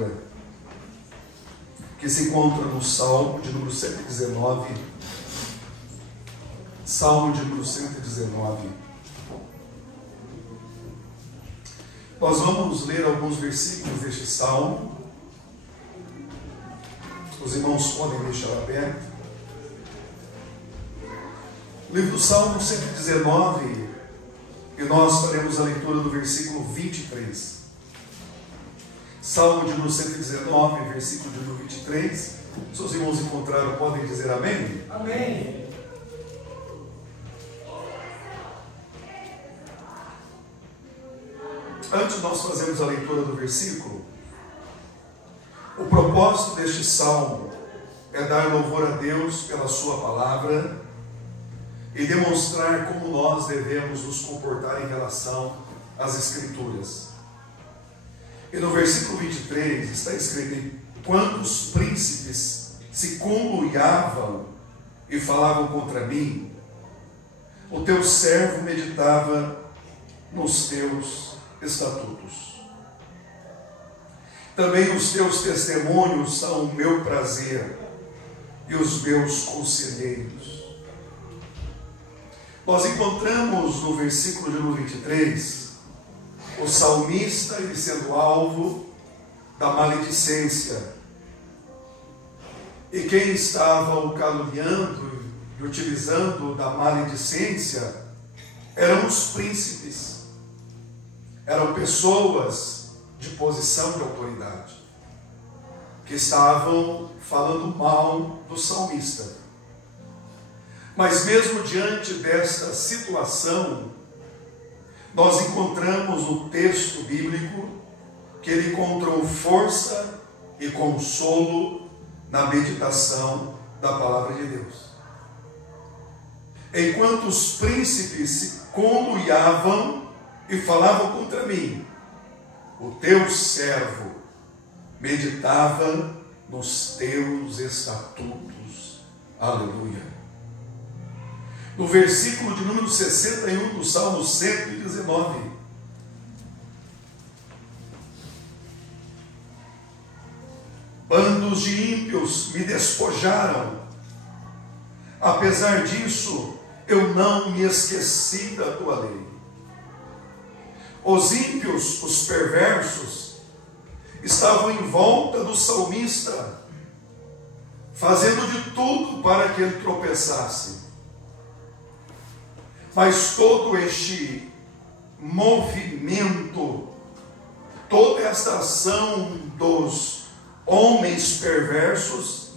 palavra, que se encontra no Salmo de número 119. Salmo de número 119. Nós vamos ler alguns versículos deste salmo. Os irmãos podem deixar aberto. O livro do Salmo 119, e nós faremos a leitura do versículo 23. Salmo de número 119, versículo de número 23. Se os irmãos encontraram, podem dizer amém? Amém. Antes de nós fazermos a leitura do versículo, o propósito deste salmo é dar louvor a Deus pela sua palavra e demonstrar como nós devemos nos comportar em relação às Escrituras. E no versículo 23 está escrito: enquanto os príncipes se conluiavam e falavam contra mim, o teu servo meditava nos teus estatutos. Também os teus testemunhos são o meu prazer e os meus conselheiros. Nós encontramos no versículo de número 23 o salmista ele sendo alvo da maledicência, e quem estava o caluniando e utilizando da maledicência eram os príncipes. Eram pessoas de posição de autoridade que estavam falando mal do salmista. Mas mesmo diante desta situação, nós encontramos no texto bíblico que ele encontrou força e consolo na meditação da palavra de Deus. Enquanto os príncipes se conluiavam e falavam contra mim, o teu servo meditava nos teus estatutos. Aleluia. No versículo de número 61 do Salmo 119, bandos de ímpios me despojaram, apesar disso eu não me esqueci da tua lei. Os ímpios, os perversos, estavam em volta do salmista, fazendo de tudo para que ele tropeçasse. Mas todo este movimento, toda esta ação dos homens perversos,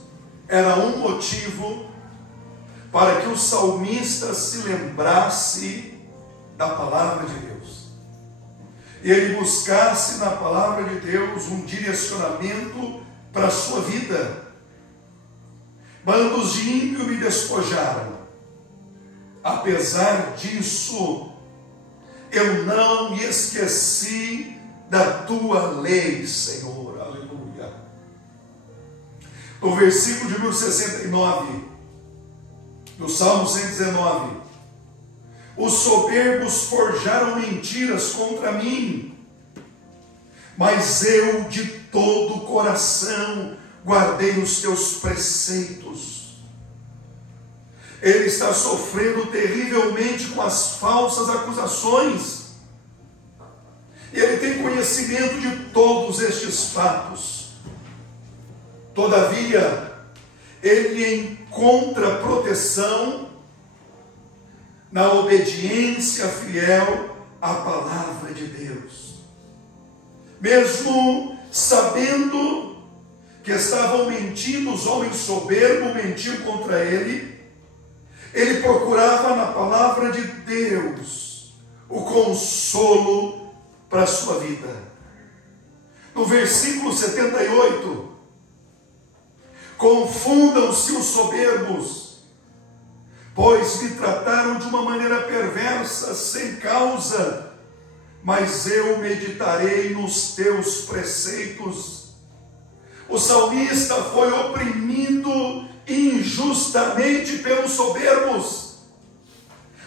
era um motivo para que o salmista se lembrasse da palavra de Deus. E ele buscasse na palavra de Deus um direcionamento para a sua vida. Bandos de ímpio me despojaram. Apesar disso, eu não me esqueci da tua lei, Senhor. Aleluia. No versículo de número 69, do Salmo 119, os soberbos forjaram mentiras contra mim, mas eu de todo o coração guardei os teus preceitos. Ele está sofrendo terrivelmente com as falsas acusações. Ele tem conhecimento de todos estes fatos. Todavia, ele encontra proteção na obediência fiel à palavra de Deus. Mesmo sabendo que estavam mentindo, os homens soberbos mentiam contra ele, ele procurava na palavra de Deus o consolo para a sua vida. No versículo 78, confundam-se os soberbos, pois me trataram de uma maneira perversa, sem causa, mas eu meditarei nos teus preceitos. O salmista foi oprimido injustamente pelos soberbos,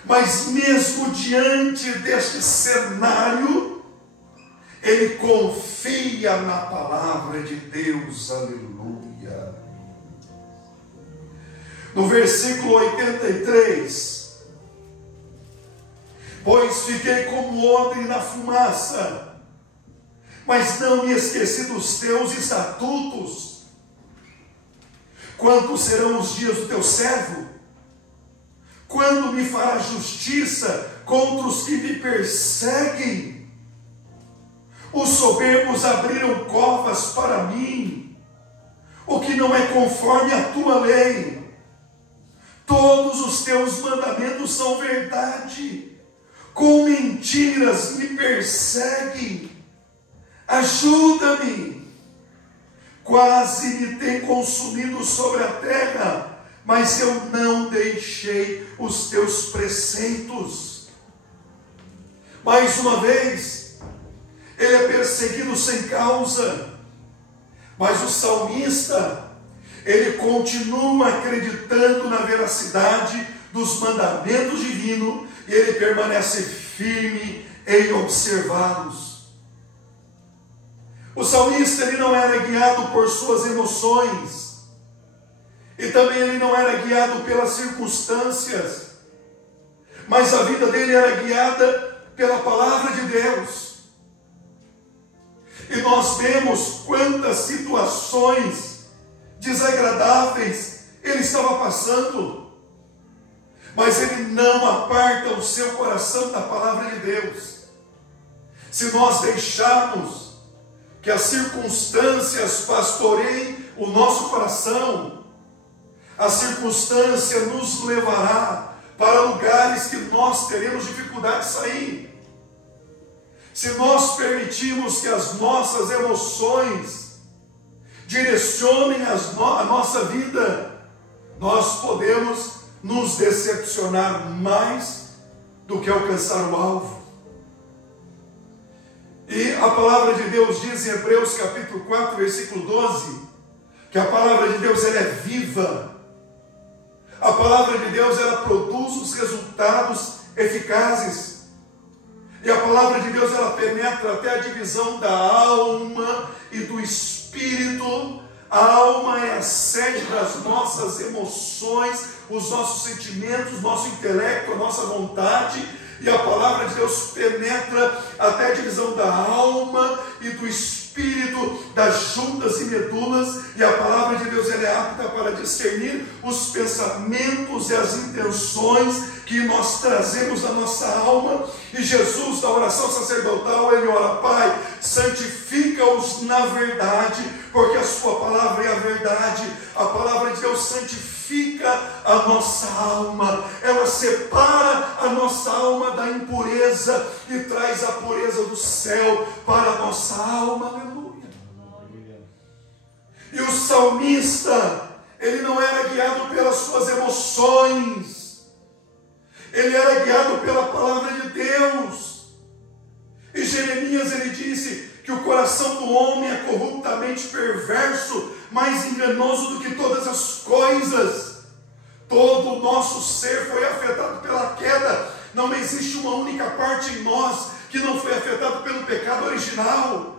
mas mesmo diante deste cenário, ele confia na palavra de Deus, aleluia. No versículo 83, pois fiquei como ontem na fumaça, mas não me esqueci dos teus estatutos. Quantos serão os dias do teu servo? Quando me fará justiça contra os que me perseguem? Os soberbos abriram covas para mim, o que não é conforme a tua lei. Todos os teus mandamentos são verdade, com mentiras me perseguem. Ajuda-me. Quase me tem consumido sobre a terra, mas eu não deixei os teus preceitos. Mais uma vez, ele é perseguido sem causa, mas o salmista, ele continua acreditando na veracidade dos mandamentos divinos, e ele permanece firme em observá-los. O salmista, ele não era guiado por suas emoções, e também ele não era guiado pelas circunstâncias, mas a vida dele era guiada pela palavra de Deus. E nós vemos quantas situações desagradáveis ele estava passando, mas ele não aparta o seu coração da palavra de Deus. Se nós deixarmos que as circunstâncias pastoreiem o nosso coração, a circunstância nos levará para lugares que nós teremos dificuldade de sair. Se nós permitirmos que as nossas emoções direcionem a nossa vida, nós podemos nos decepcionar mais do que alcançar o alvo. E a palavra de Deus diz em Hebreus capítulo 4, versículo 12, que a palavra de Deus, ela é viva. A palavra de Deus, ela produz os resultados eficazes. E a palavra de Deus, ela penetra até a divisão da alma e do espírito. A alma é a sede das nossas emoções, os nossos sentimentos, nosso intelecto, a nossa vontade. E a palavra de Deus penetra até a divisão da alma e do espírito, das juntas e medulas. E a palavra de Deus, ela é apta para discernir os pensamentos e as intenções que nós trazemos na nossa alma. E Jesus, na oração sacerdotal, ele ora: Pai, santifica-os na verdade, porque a sua palavra é a verdade. A palavra de Deus santifica a nossa alma, ela separa a nossa alma da impureza e traz a pureza do céu para a nossa alma. Aleluia. E o salmista, ele não era guiado pelas suas emoções, ele era guiado pela palavra de Deus. E Jeremias, ele disse que o coração do homem é corruptamente perverso, mais enganoso do que todas as coisas. Todo o nosso ser foi afetado pela queda. Não existe uma única parte em nós que não foi afetado pelo pecado original.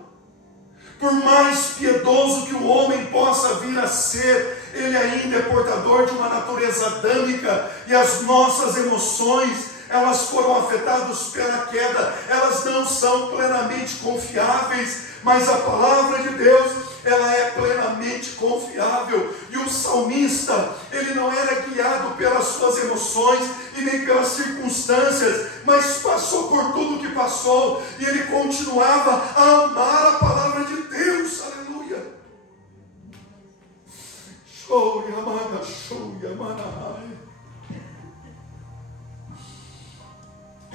Por mais piedoso que o homem possa vir a ser, ele ainda é portador de uma natureza adâmica, e as nossas emoções, elas foram afetadas pela queda. Elas não são plenamente confiáveis, mas a palavra de Deus, ela é plenamente confiável. E o salmista, ele não era guiado pelas suas emoções e nem pelas circunstâncias, mas passou por tudo o que passou, e ele continuava a amar a palavra de Deus. Aleluia.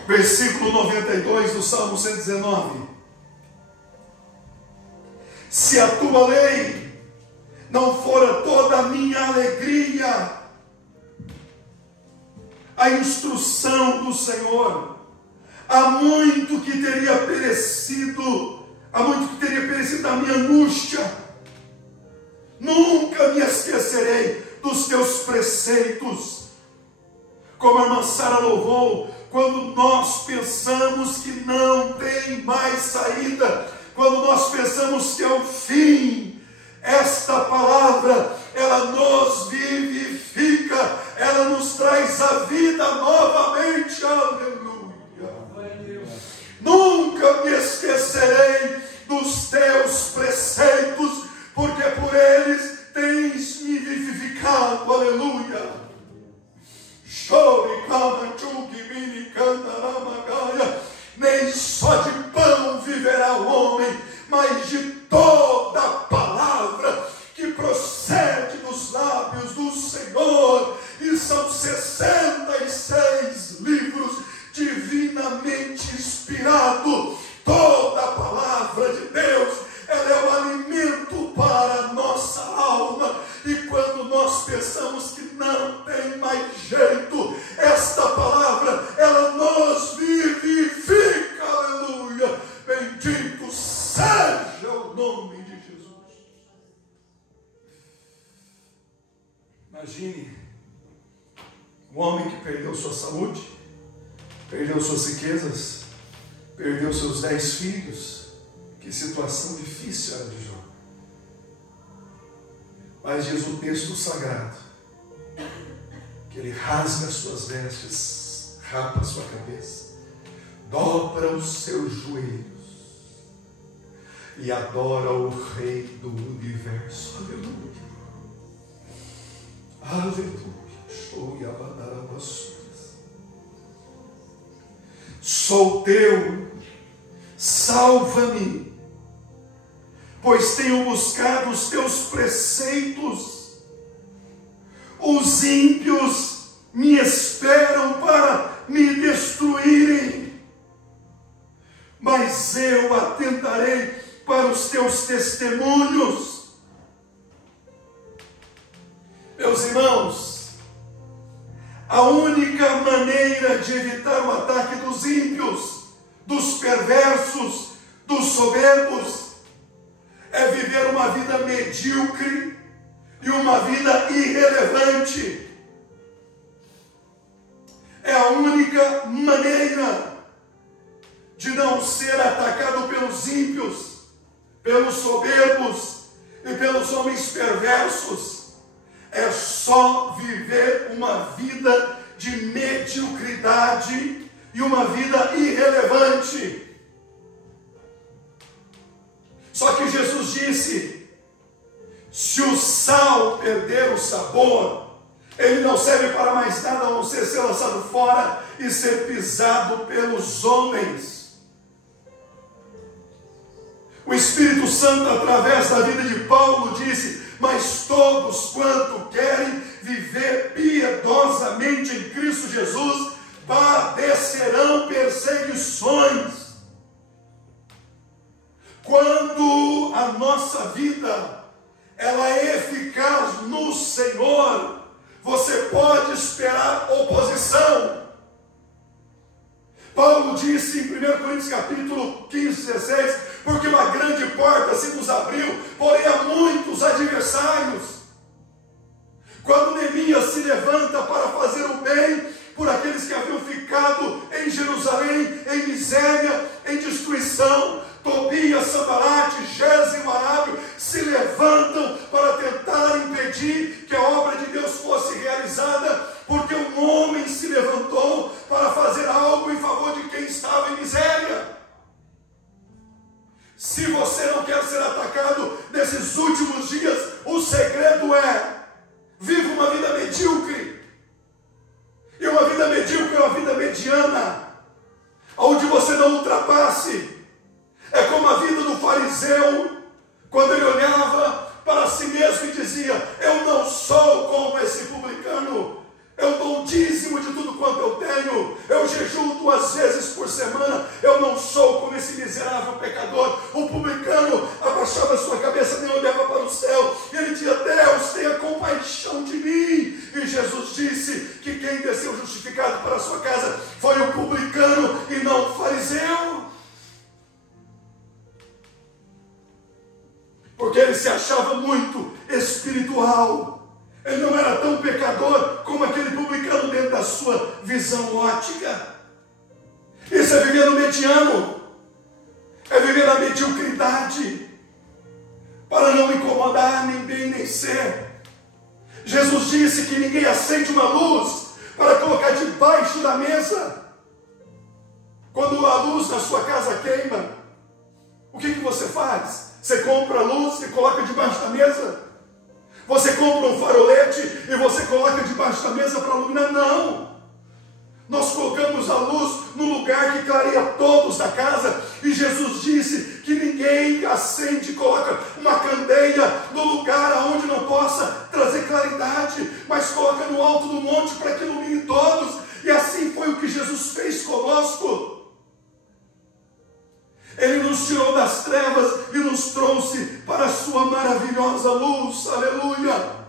Versículo 92 do Salmo 119. Se a tua lei não fora toda a minha alegria, a instrução do Senhor, há muito que teria perecido a minha angústia. Nunca me esquecerei dos teus preceitos. Como a irmã Sara louvou, quando nós pensamos que não tem mais saída, quando nós pensamos que é o fim, esta palavra, ela nos vivifica, ela nos traz a vida novamente, aleluia. Nunca me esquecerei dos teus preceitos, porque por eles tens me vivificado, aleluia. Nem só de pão viverá o homem, mas de toda a palavra que procede dos lábios do Senhor. E são 66 livros divinamente inspirados. Toda a palavra de Deus, ela é o alimento para a nossa alma. E quando nós pensamos que não tem mais jeito, esta palavra, ela nos vivifica, aleluia. Bendito seja o nome de Jesus. Imagine um homem que perdeu sua saúde, perdeu suas riquezas, perdeu seus 10 filhos. Que situação difícil era de Jó. Mas diz o texto sagrado que ele rasga as suas vestes, rapa a sua cabeça, dobra os seus joelhos e adora o Rei do Universo. Aleluia. Aleluia. Sou teu, salva-me, pois tenho buscado os teus preceitos. Os ímpios me esperam para me destruírem, mas eu atentarei para os teus testemunhos. Meus irmãos, a única maneira de evitar o ataque dos ímpios, dos perversos, dos soberbos, é viver uma vida medíocre e uma vida irrelevante. É a única maneira de não ser atacado pelos ímpios, pelos soberbos e pelos homens perversos. É só viver uma vida de mediocridade e uma vida irrelevante. Só que Jesus disse: se o sal perder o sabor, ele não serve para mais nada a não ser lançado fora e ser pisado pelos homens. O Espírito Santo, através da vida de Paulo, disse: mas todos quanto querem viver piedosamente em Cristo Jesus padecerão perseguições. Quando a nossa vida ela é eficaz no Senhor, você pode esperar oposição. Paulo disse em 1 Coríntios capítulo 15, 16, porque uma grande porta se nos abriu, porém há muitos adversários. Quando Neemias se levanta para fazer o bem por aqueles que haviam ficado em Jerusalém, em miséria, em destruição, Tobias, Sanbalate, Gesem e Arábio se levantam para tentar impedir que a obra de Deus fosse realizada, porque um homem se levantou para fazer algo em favor de quem estava em miséria. Se você não quer ser atacado nesses últimos dias, o segredo é: viva uma vida medíocre. E uma vida medíocre é uma vida mediana, onde você não ultrapasse. É como a vida do fariseu, quando ele olhava para si mesmo e dizia: eu não sou como esse publicano, eu dou o dízimo de tudo quanto eu tenho, eu jejuo 2 vezes por semana, eu não sou como esse miserável pecador. O publicano abaixava sua cabeça, nem olhava para o céu, e ele dizia: Deus, tenha compaixão de mim. E Jesus disse que quem desceu justificado para a sua casa foi o publicano e não o fariseu. Porque ele se achava muito espiritual. Ele não era tão pecador como aquele publicano dentro da sua visão ótica. Isso é viver no mediano. É viver na mediocridade, para não incomodar nem bem nem ser. Jesus disse que ninguém acende uma luz para colocar debaixo da mesa. Quando a luz na sua casa queima, o que você faz? Você compra a luz e coloca debaixo da mesa? Você compra um farolete e você coloca debaixo da mesa para iluminar? Não! Nós colocamos a luz no lugar que clareia todos da casa, e Jesus disse que ninguém acende, coloca uma candeia no lugar onde não possa trazer claridade, mas coloca no alto do monte para que ilumine todos. E assim foi o que Jesus fez conosco. Ele nos tirou das trevas e nos trouxe para a sua maravilhosa luz. Aleluia!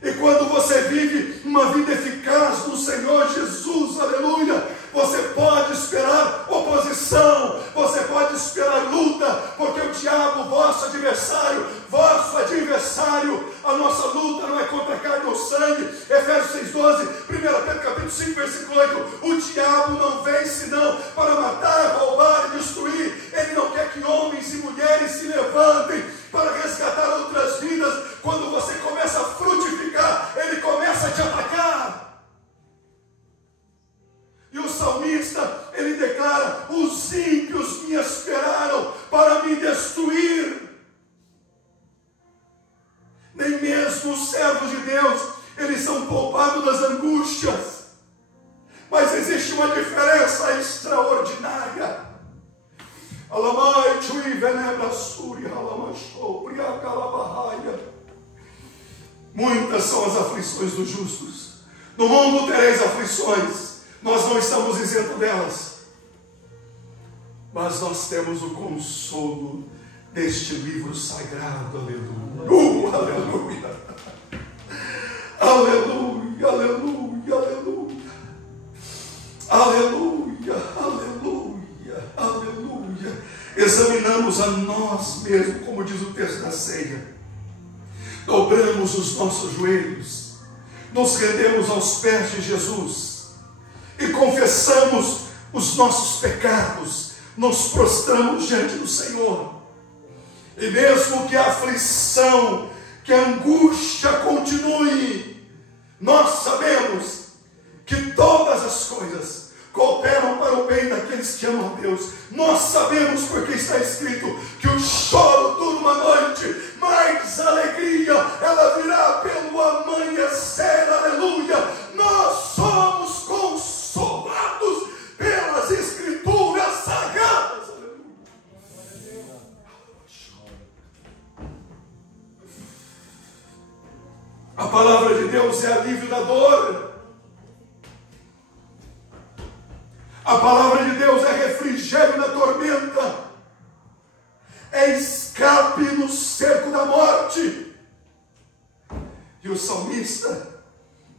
E quando você vive uma vida eficaz no Senhor Jesus, aleluia, você pode esperar oposição, você pode esperar luta, porque o diabo, vosso adversário, a nossa luta não é contra a carne ou sangue. Efésios 6,12, 1 Pedro capítulo 5, versículo 8, o diabo não vem senão para matar, roubar e destruir. Ele não quer que homens e mulheres se levantem para resgatar outras vidas. Quando você começa a frutificar, ele começa a te atacar. E o salmista, ele declara: os ímpios me esperaram para me destruir. Nem mesmo os servos de Deus, eles são poupados das angústias. Mas existe uma diferença extraordinária. Muitas são as aflições dos justos. No mundo tereis aflições. Nós não estamos isentos delas. Mas nós temos o consolo deste livro sagrado. Aleluia. Aleluia. Aleluia, aleluia, aleluia. Aleluia, aleluia, aleluia. Examinamos a nós mesmos, como diz o texto da ceia. Dobramos os nossos joelhos, nos rendemos aos pés de Jesus e confessamos os nossos pecados, nos prostramos diante do Senhor. E mesmo que a aflição, que a angústia continue, nós sabemos que todas as coisas cooperam para o bem daqueles que amam a Deus. Nós sabemos, porque está escrito que o choro dura uma noite, mas a alegria, ela virá pelo amanhecer. Aleluia! Nós somos consolados pelas Escrituras sagradas. Aleluia! A palavra de Deus é alívio da dor. A palavra de Deus é refrigério na tormenta, é escape no cerco da morte. E o salmista,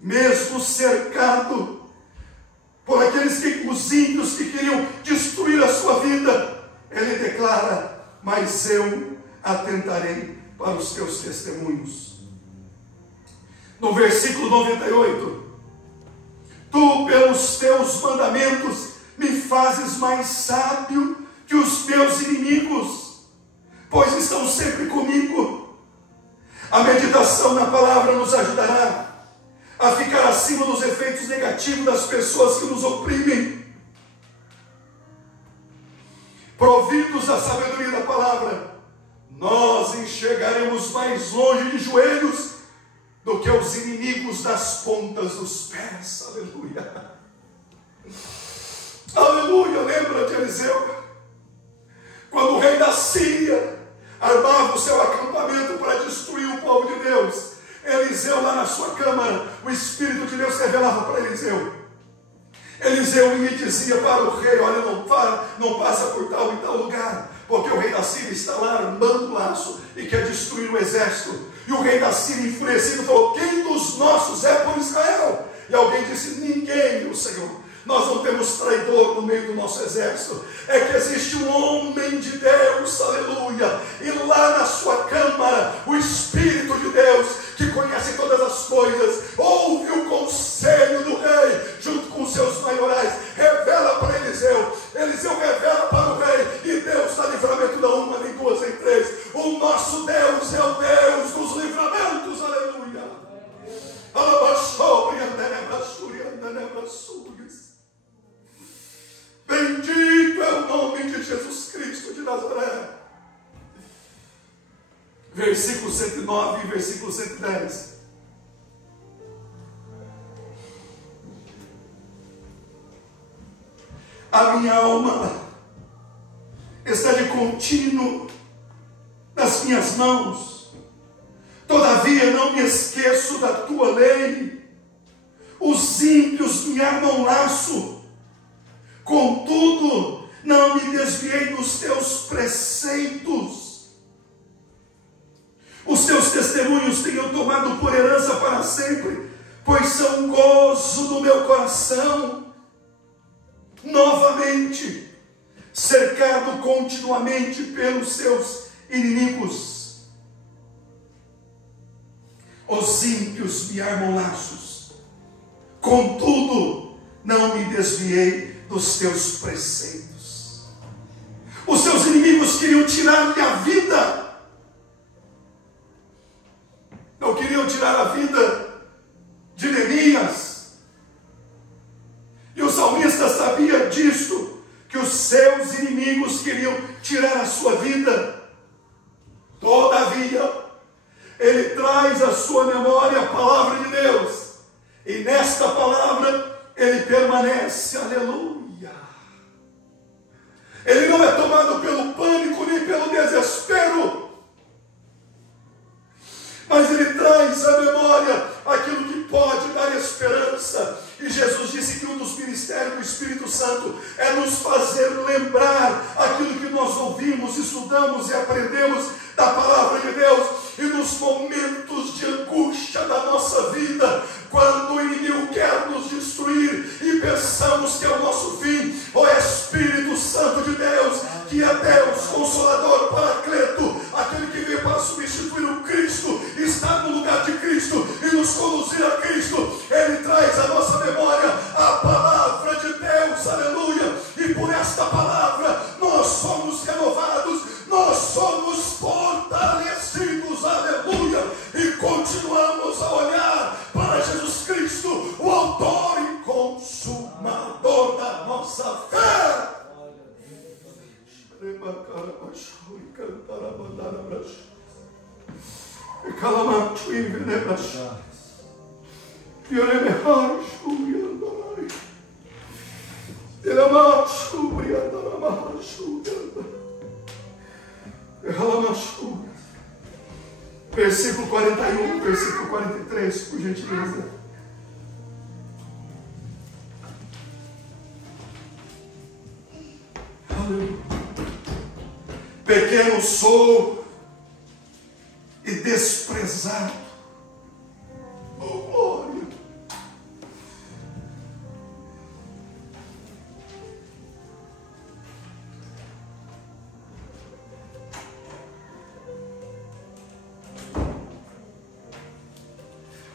mesmo cercado por os ímpios que queriam destruir a sua vida, ele declara: mas eu atentarei para os teus testemunhos. No versículo 98, tu pelos teus mandamentos me fazes mais sábio que os meus inimigos, pois estão sempre comigo. A meditação na palavra nos ajudará a ficar acima dos efeitos negativos das pessoas que nos oprimem. Providos da sabedoria da palavra, nós enxergaremos mais longe de joelhos do que os inimigos das pontas dos pés. Aleluia. Aleluia. Lembra de Eliseu? Quando o rei da Síria armava o seu acampamento para destruir o povo de Deus, Eliseu lá na sua câmara, o Espírito de Deus revelava para Eliseu. Eliseu ia e dizia para o rei: olha, não passa por tal e tal lugar, porque o rei da Síria está lá armando o laço e quer destruir o exército. E o rei da Síria, enfurecido, falou: quem dos nossos é por Israel? E alguém disse: ninguém, meu Senhor. Nós não temos traidor no meio do nosso exército. É que existe um homem de Deus, aleluia. E lá na sua câmara, o Espírito de Deus, que conhece todas as coisas, ouve o conselho do rei, junto com seus maiorais, revela para Eliseu. Eliseu revela para o rei, e Deus dá livramento versículo 109 e versículo 110. A minha alma está de contínuo nas minhas mãos, todavia não me esqueço da tua lei. Os ímpios me armam laço, contudo não me desviei dos teus preceitos. Os teus testemunhos tenho tomado por herança para sempre, pois são gozo do meu coração. Novamente, cercado continuamente pelos seus inimigos, os ímpios me armam laços, contudo não me desviei dos teus preceitos. Os seus inimigos queriam tirar-lhe a vida, não queriam tirar a vida de Neemias. E o salmista sabia disso, que os seus inimigos queriam tirar a sua vida. Todavia, ele traz à sua memória a palavra de Deus, e nesta palavra ele permanece, aleluia. Ele não é tomado pelo pânico nem pelo desespero, mas ele traz à memória aquilo que pode dar esperança. E Jesus disse que um dos ministérios do Espírito Santo é nos fazer lembrar aquilo que nós ouvimos, estudamos e aprendemos da palavra de Deus. E nos momentos de angústia da nossa vida, quando o inimigo quer nos destruir e pensamos que é o nosso fim, ó Espírito Santo de Deus, que é Deus, Consolador, Paracleto, aquele que veio para substituir o Cristo, está no lugar de Cristo e nos conduzir a Cristo. Ele traz à nossa memória a palavra de Deus, aleluia, e por esta palavra nós somos renovados, nós somos fortalecidos, aleluia, e continuamos a olhar para Jesus Cristo, o autor e consumador da nossa fé. Versículo 41, versículo 43, por gentileza. Aleluia. Pequeno sou e desprezado. Oh, glória.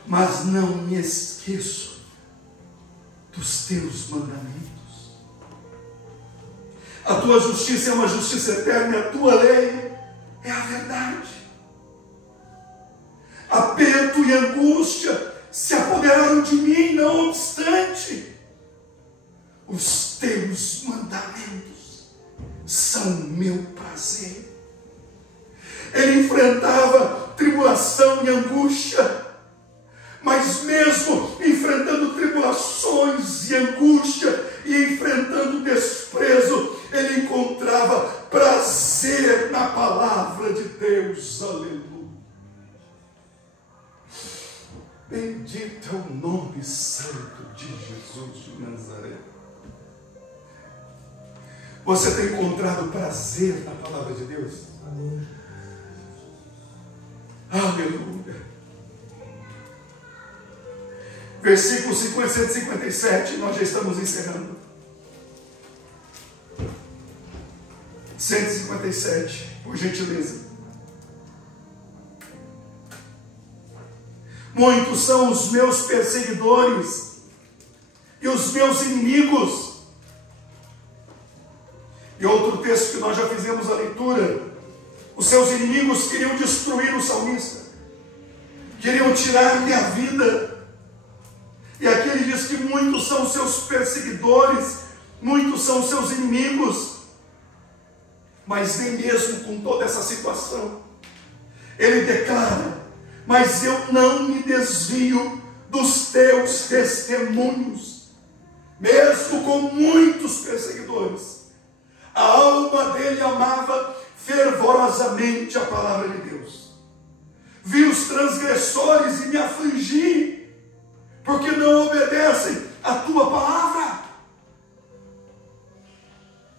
Mas não me esqueço dos teus mandamentos. A tua justiça é uma justiça eterna, e a tua lei é a verdade. Aperto e angústia se apoderaram de mim, não obstante, os teus mandamentos são meu prazer. Ele enfrentava tribulação e angústia, mas mesmo enfrentando tribulações e angústia e enfrentando desprezo, ele encontrava prazer na palavra de Deus, aleluia. Bendito é o nome santo de Jesus de Nazaré. Você tem encontrado prazer na palavra de Deus? Amém. Aleluia. Versículo 157, nós já estamos encerrando. 157, por gentileza. Muitos são os meus perseguidores e os meus inimigos. E outro texto que nós já fizemos a leitura, os seus inimigos queriam destruir o salmista, queriam tirar-lhe a vida. E aqui ele diz que muitos são os seus perseguidores, muitos são os seus inimigos. Mas nem mesmo com toda essa situação, ele declara: mas eu não me desvio dos teus testemunhos, mesmo com muitos perseguidores. A alma dele amava fervorosamente a palavra de Deus. Vi os transgressores e me afligi, porque não obedecem a tua palavra.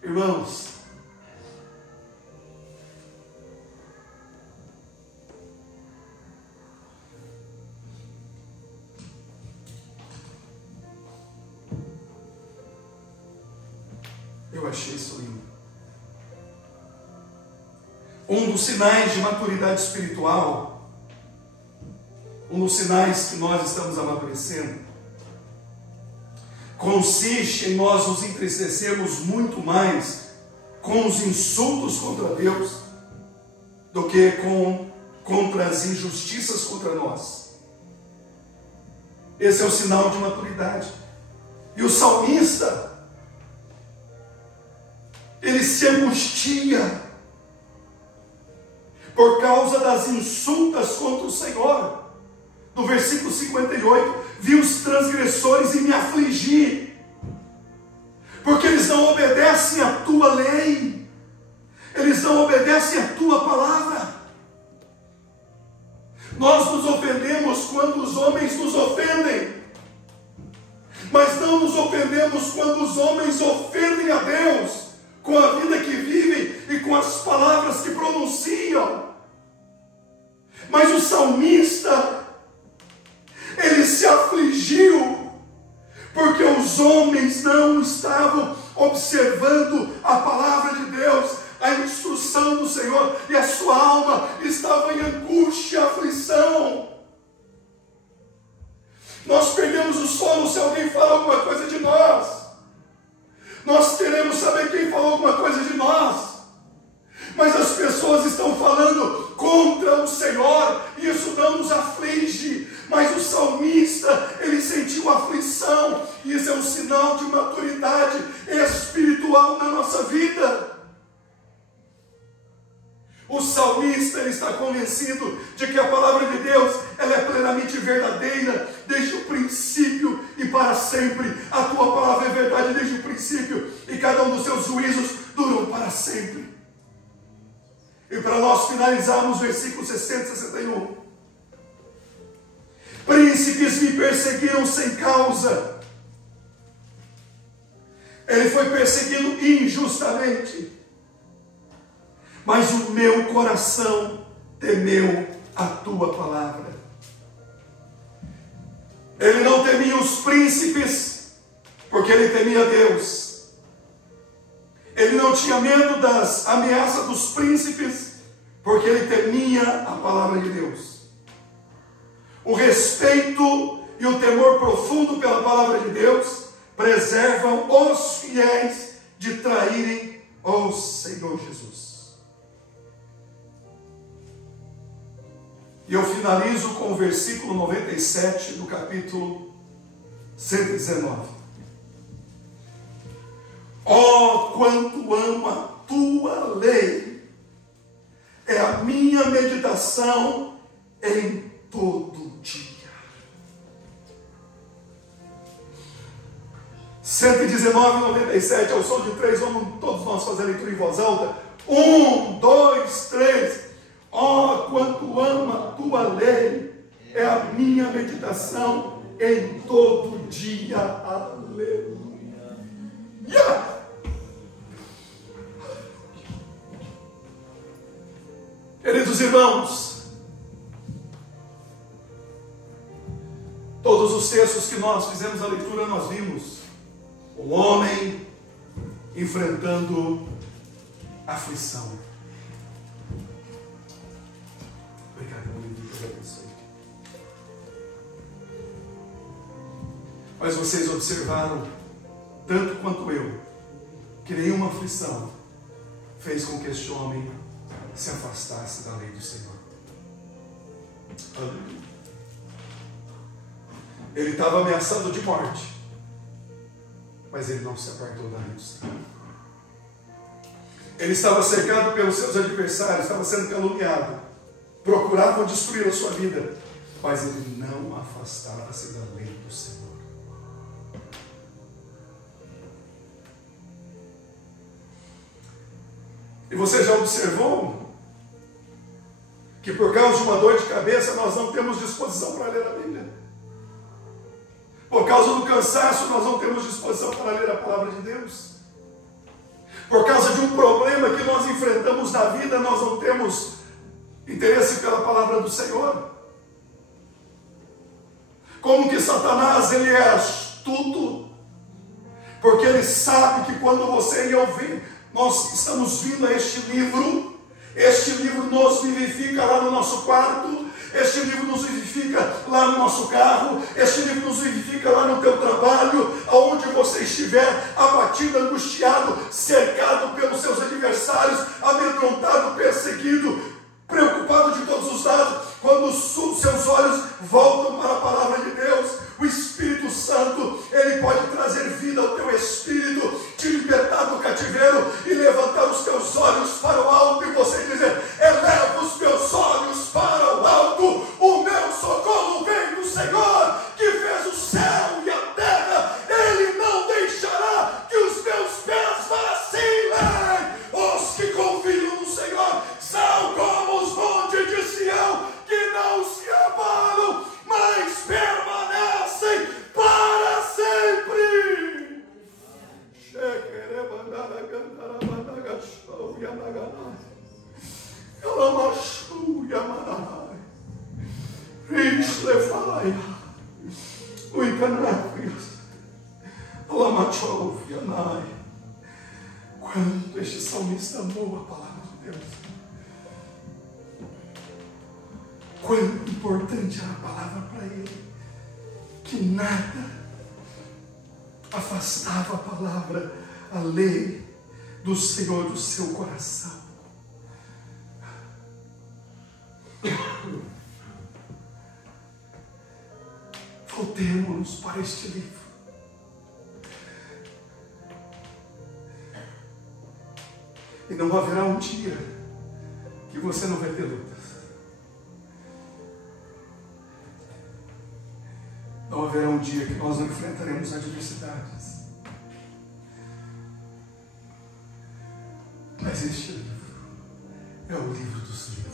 Irmãos, eu achei isso lindo. Um dos sinais de maturidade espiritual, um dos sinais que nós estamos amadurecendo, consiste em nós nos entristecermos muito mais com os insultos contra Deus do que contra as injustiças contra nós. Esse é o sinal de maturidade. E o salmista, ele se angustia por causa das insultas contra o Senhor. No versículo 58, vi os transgressores e me afligi, porque eles não obedecem a tua lei, eles não obedecem a tua palavra. Nós nos ofendemos quando os homens nos ofendem, mas não nos ofendemos quando os homens ofendem a Deus, com a vida que vivem e com as palavras que pronunciam. Mas o salmista, ele se afligiu, porque os homens não estavam observando a palavra de Deus, a instrução do Senhor, e a sua alma estava em angústia, aflição. Nós perdemos o sono se alguém fala alguma coisa de nós. Nós queremos saber quem falou alguma coisa de nós. Mas as pessoas estão falando contra o Senhor, e isso não nos aflige. Mas o salmista, ele sentiu aflição, e isso é um sinal de maturidade espiritual na nossa vida. O salmista, ele está convencido de que a palavra de Deus, ela é plenamente verdadeira, desde o princípio e para sempre. A tua palavra é verdade desde o princípio, e cada um dos seus juízos duram para sempre. E para nós finalizarmos, versículos 60 e 61. Príncipes me perseguiram sem causa. Ele foi perseguido injustamente, mas o meu coração temeu a tua palavra. Ele não temia os príncipes, porque ele temia Deus. Ele não tinha medo das ameaças dos príncipes, porque ele temia a palavra de Deus. O respeito e o temor profundo pela palavra de Deus preservam os fiéis de traírem o Senhor Jesus. E eu finalizo com o versículo 97 do capítulo 119. Oh, quanto amo a tua lei, é a minha meditação em todo dia. 119:97, ao som de 3, vamos todos nós fazer a leitura em voz alta. 1, 2, 3. Oh, quanto amo a tua lei, é a minha meditação em todo dia. Aleluia. Queridos irmãos, todos os textos que nós fizemos a leitura, nós vimos o homem enfrentando aflição. Obrigado, meu Deus, abençoe. Mas vocês observaram, tanto quanto eu, que nenhuma aflição fez com que este homem se afastasse da lei do Senhor. Aleluia. Ele estava ameaçado de morte, mas ele não se apartou da lei do Senhor. Ele estava cercado pelos seus adversários, estava sendo caluniado, procuravam destruir a sua vida, mas ele não afastava-se da lei do Senhor. E você já observou que por causa de uma dor de cabeça nós não temos disposição para ler a Bíblia? Por causa do cansaço nós não temos disposição para ler a palavra de Deus? Por causa de um problema que nós enfrentamos na vida, nós não temos interesse pela palavra do Senhor? Como que Satanás, ele é astuto, porque ele sabe que quando você e eu nós estamos vindo a este livro nos vivifica lá no nosso quarto, este livro nos vivifica lá no nosso carro, este livro nos vivifica lá no teu trabalho, aonde você estiver, abatido, angustiado, cercado pelos seus adversários, amedrontado, perseguido, preocupado de todos os lados. Quando os seus olhos voltam para a palavra de Deus, o Espírito Santo, ele pode trazer vida ao teu espírito, te libertar do cativeiro e levantar os teus olhos para o alto e você dizer: eleva os meus olhos para o alto, o meu socorro vem do Senhor, que fez o céu e a terra. Ele não deixará que os meus pés vacilem. Os que confiam no Senhor são como os montes de Sião, que não se abalam, mas permanecem para sempre. Quando este salmista amou a palavra de Deus, quão importante era a palavra para ele, que nada afastava a palavra, a lei do Senhor do seu coração. Voltemos para este livro. E não haverá um dia que você não vai ter lutas. Não haverá um dia que nós não enfrentaremos adversidades. Mas este livro é o livro dos livros.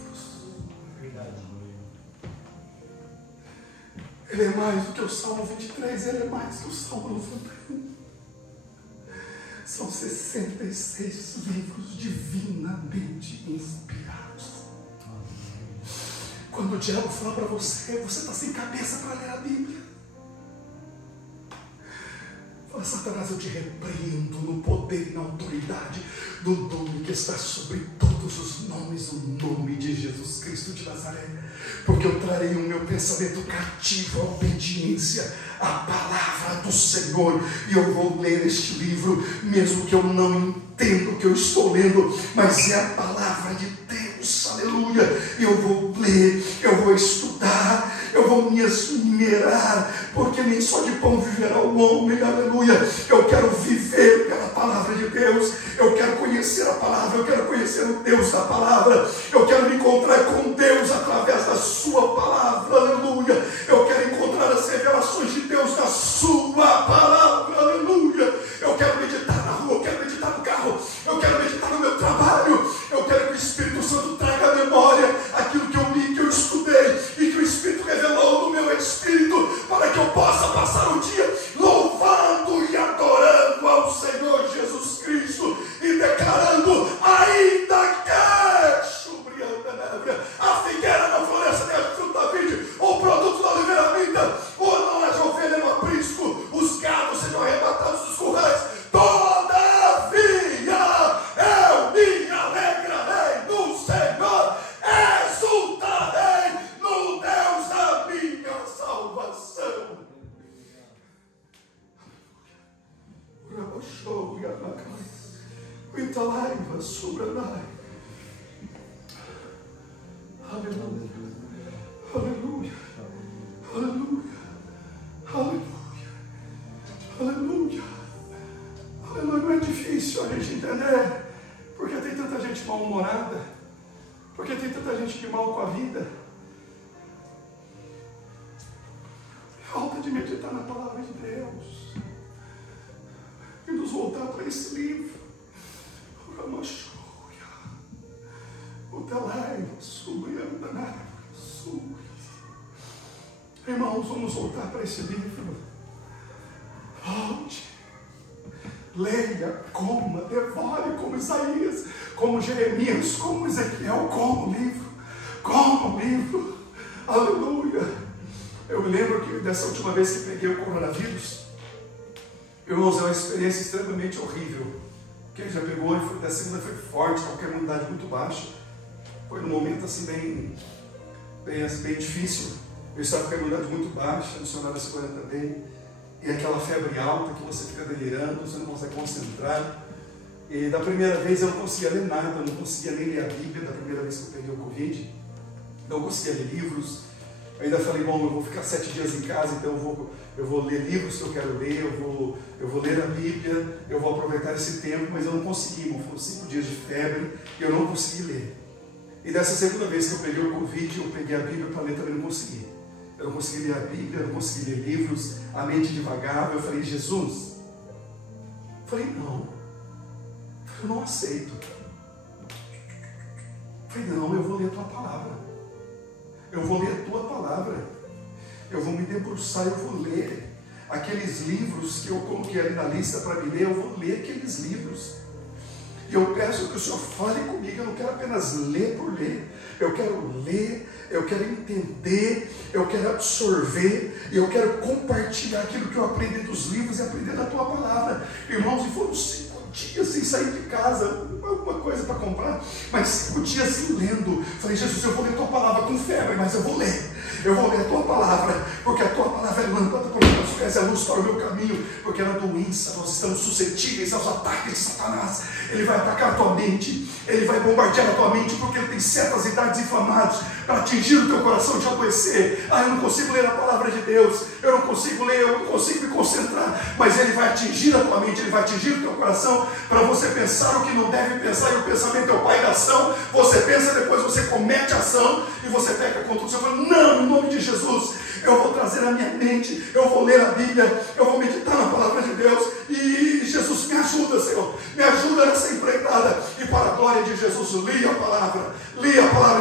Ele é mais do que o Salmo 23, ele é mais do que o Salmo 91. São 66 livros divinamente inspirados. Quando o diabo fala para você, você está sem cabeça para ler a Bíblia. Fala: Satanás, eu te repreendo no poder e na autoridade do nome que está sobre todos os nomes, o nome de Jesus Cristo de Nazaré. Porque eu trarei o meu pensamento cativo à obediência à palavra do Senhor. E eu vou ler este livro, mesmo que eu não entenda o que eu estou lendo, mas é a palavra de Deus, aleluia. Eu vou ler, eu vou estudar, eu vou me esmerar, porque nem só de pão viverá o homem, aleluia. Eu quero viver pela palavra de Deus, eu quero conhecer a palavra, eu quero conhecer o Deus da palavra, eu quero me encontrar com Deus através da sua palavra, aleluia. Eu quero encontrar as revelações de Deus na sua palavra, aleluia. Eu quero meditar na rua, eu quero meditar no carro, eu quero meditar no meu trabalho, eu quero que o Espírito Santo traga à memória aquilo que eu li, que eu estudei e que o Espírito revelou no meu espírito, para que eu possa passar o dia louvando e adorando ao Senhor Jesus Cristo e declarando: ainda que a figueira não floresça nem a fruta da vide, voltar para esse livro. Irmãos, vamos voltar para esse livro. Volte. Leia, coma, devore como Isaías, como Jeremias, como Ezequiel, coma o livro. Coma o livro. Aleluia. Eu me lembro que dessa última vez que peguei o coronavírus, irmãos, é uma experiência extremamente horrível. Quem já pegou, da segunda foi forte, estava com a imunidade muito baixa. Foi num momento assim bem difícil. Eu estava com a imunidade muito baixa, a missionária da segunda também. E aquela febre alta que você fica delirando, você não consegue concentrar. E da primeira vez eu não conseguia ler nada, eu não conseguia nem ler a Bíblia, da primeira vez que eu peguei o Covid. Não conseguia ler livros. Eu ainda falei, bom, eu vou ficar 7 dias em casa, então eu vou ler livros que eu quero ler, eu vou ler a Bíblia, eu vou aproveitar esse tempo, mas eu não consegui, irmão. Foram 5 dias de febre e eu não consegui ler. E dessa segunda vez que eu peguei o Covid, eu peguei a Bíblia para ler, também não consegui. Eu não consegui ler a Bíblia, eu não consegui ler livros, a mente devagar. Eu falei, Jesus, eu não aceito. Eu falei, não, eu vou ler a tua palavra. Eu vou ler a tua palavra. Eu vou me debruçar, eu vou ler aqueles livros que eu coloquei ali na lista para me ler. Eu vou ler aqueles livros. E eu peço que o Senhor fale comigo. Eu não quero apenas ler por ler. Eu quero ler, eu quero entender, eu quero absorver, e eu quero compartilhar aquilo que eu aprendi dos livros e aprender da tua palavra. Irmãos, e foram 5 dias sem sair de casa, alguma coisa para comprar, mas 5 dias sem lendo. Falei, Jesus, eu vou ler a tua palavra com febre, mas eu vou ler. Eu vou ler a tua palavra, porque a tua palavra é lâmpada para os meus pés, é luz para o meu caminho, porque na doença nós estamos suscetíveis aos ataques de Satanás. Ele vai atacar a tua mente, ele vai bombardear a tua mente, porque ele tem setas e dardos inflamados para atingir o teu coração, te adoecer. Eu não consigo ler a palavra de Deus, eu não consigo ler, eu não consigo me concentrar, mas ele vai atingir a tua mente, ele vai atingir o teu coração, para você pensar o que não deve pensar, e o pensamento é o pai da ação. Você pensa, depois você comete ação, e você peca contra o Senhor. Fala, não, em nome de Jesus, eu vou trazer a minha mente, eu vou ler a Bíblia, eu vou meditar na palavra de Deus, e Jesus, me ajuda, Senhor, me ajuda nessa empreitada, e para a glória de Jesus, li a palavra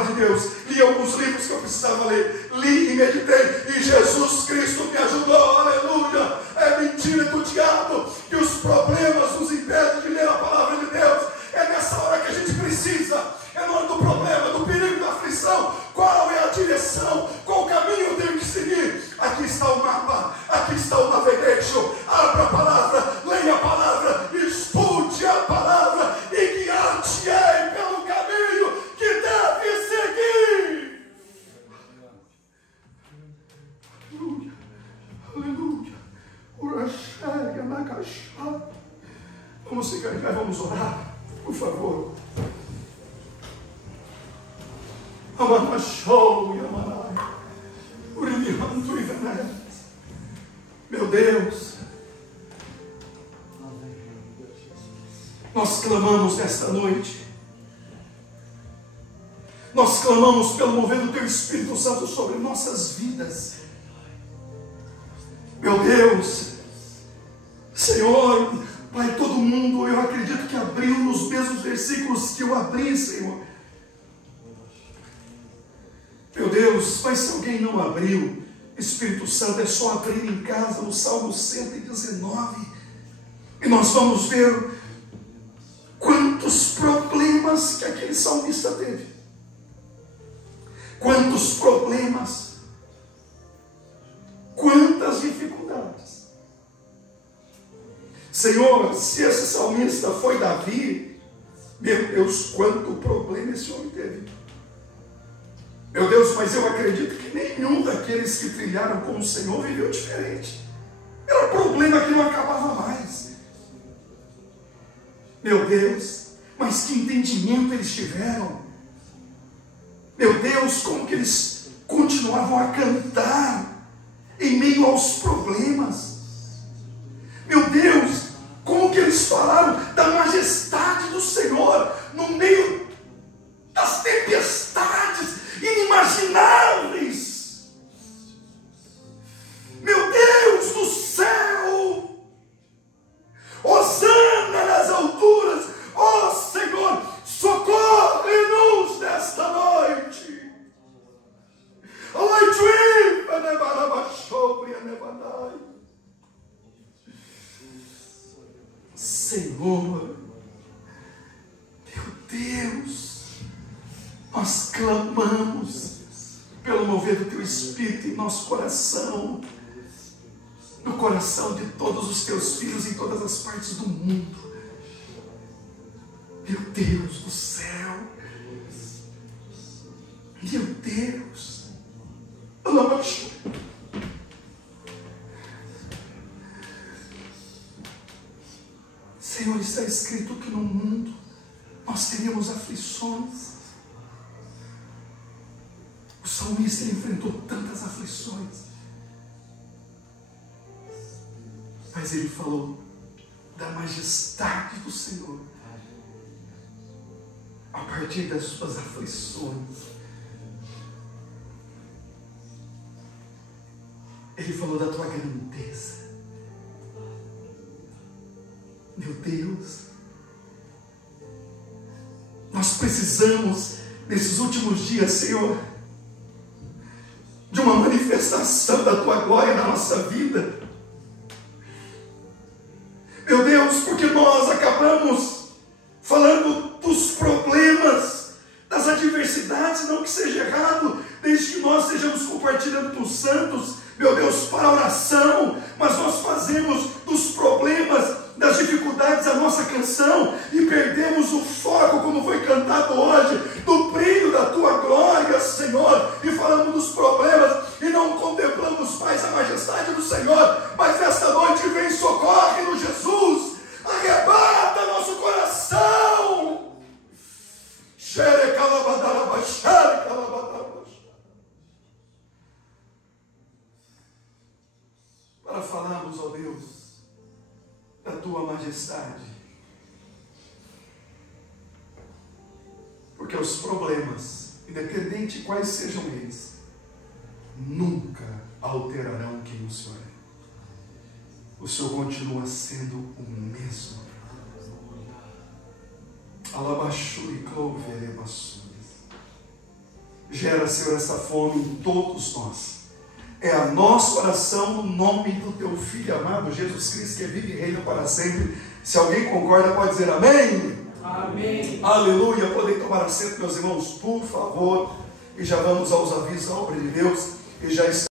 de Deus, li alguns livros que eu precisava ler, li e meditei, e Jesus Cristo me ajudou, aleluia. É mentira do diabo que os problemas nos impedem de ler a palavra de Deus. É nessa hora que a gente precisa, é na hora do problema, do perigo, da aflição. Qual é a direção? Qual caminho eu tenho que seguir? Aqui está o mapa, aqui está o navegation. Abra a palavra, leia a palavra, estude a palavra e guiar-te-ei pelo caminho que deve seguir. Aleluia, aleluia. Vamos ficar em pé, vamos orar, por favor. Meu Deus, nós clamamos nesta noite, nós clamamos pelo mover do Teu Espírito Santo sobre nossas vidas. Meu Deus, Senhor, Pai, todo mundo, eu acredito que abriu nos mesmos versículos que eu abri, Senhor. Meu Deus, mas se alguém não abriu, Espírito Santo, é só abrir em casa no Salmo 119, e nós vamos ver quantos problemas que aquele salmista teve. Quantos problemas, quantas dificuldades. Senhor, se esse salmista foi Davi, meu Deus, quanto problema esse homem teve. Meu Deus, mas eu acredito que nenhum daqueles que trilharam com o Senhor viveu diferente. Era um problema que não acabava mais. Meu Deus, mas que entendimento eles tiveram. Meu Deus, como que eles continuavam a cantar em meio aos problemas. Meu Deus, como que eles falaram da majestade do Senhor no meio das tempestades inimagináveis. Meu Deus do céu, Hosana Espírito em nosso coração, no coração de todos os teus filhos em todas as partes do mundo. Meu Deus do céu, meu Deus, Senhor, está escrito que no mundo nós teríamos aflições. O salmista enfrentou tantas aflições, mas ele falou da majestade do Senhor a partir das suas aflições. Ele falou da tua grandeza. Meu Deus, nós precisamos nesses últimos dias, Senhor, de uma manifestação da tua glória na nossa vida. Meu Deus, porque nós acabamos falando dos problemas, das adversidades, não que seja errado, desde que nós estejamos compartilhando com os santos, meu Deus, para a oração, mas nós fazemos dos problemas, das dificuldades a nossa canção e perdemos o foco, como foi cantado hoje, do brilho da tua glória, Senhor, e falamos dos problemas e não contemplamos mais a majestade do Senhor. Mas nesta noite vem, socorre-nos, Jesus, arrebata nosso coração. Para falarmos, ó Deus, da tua majestade, porque os problemas, independente quais sejam eles, nunca alterarão quem o Senhor é. O Senhor continua sendo o mesmo. Gera, Senhor, essa fome em todos nós. É a nossa oração no nome do teu Filho amado, Jesus Cristo, que vive e reina para sempre. Se alguém concorda, pode dizer amém. Amém. Aleluia. Podem tomar assento, meus irmãos, por favor. E já vamos aos avisos da obra de Deus. E já está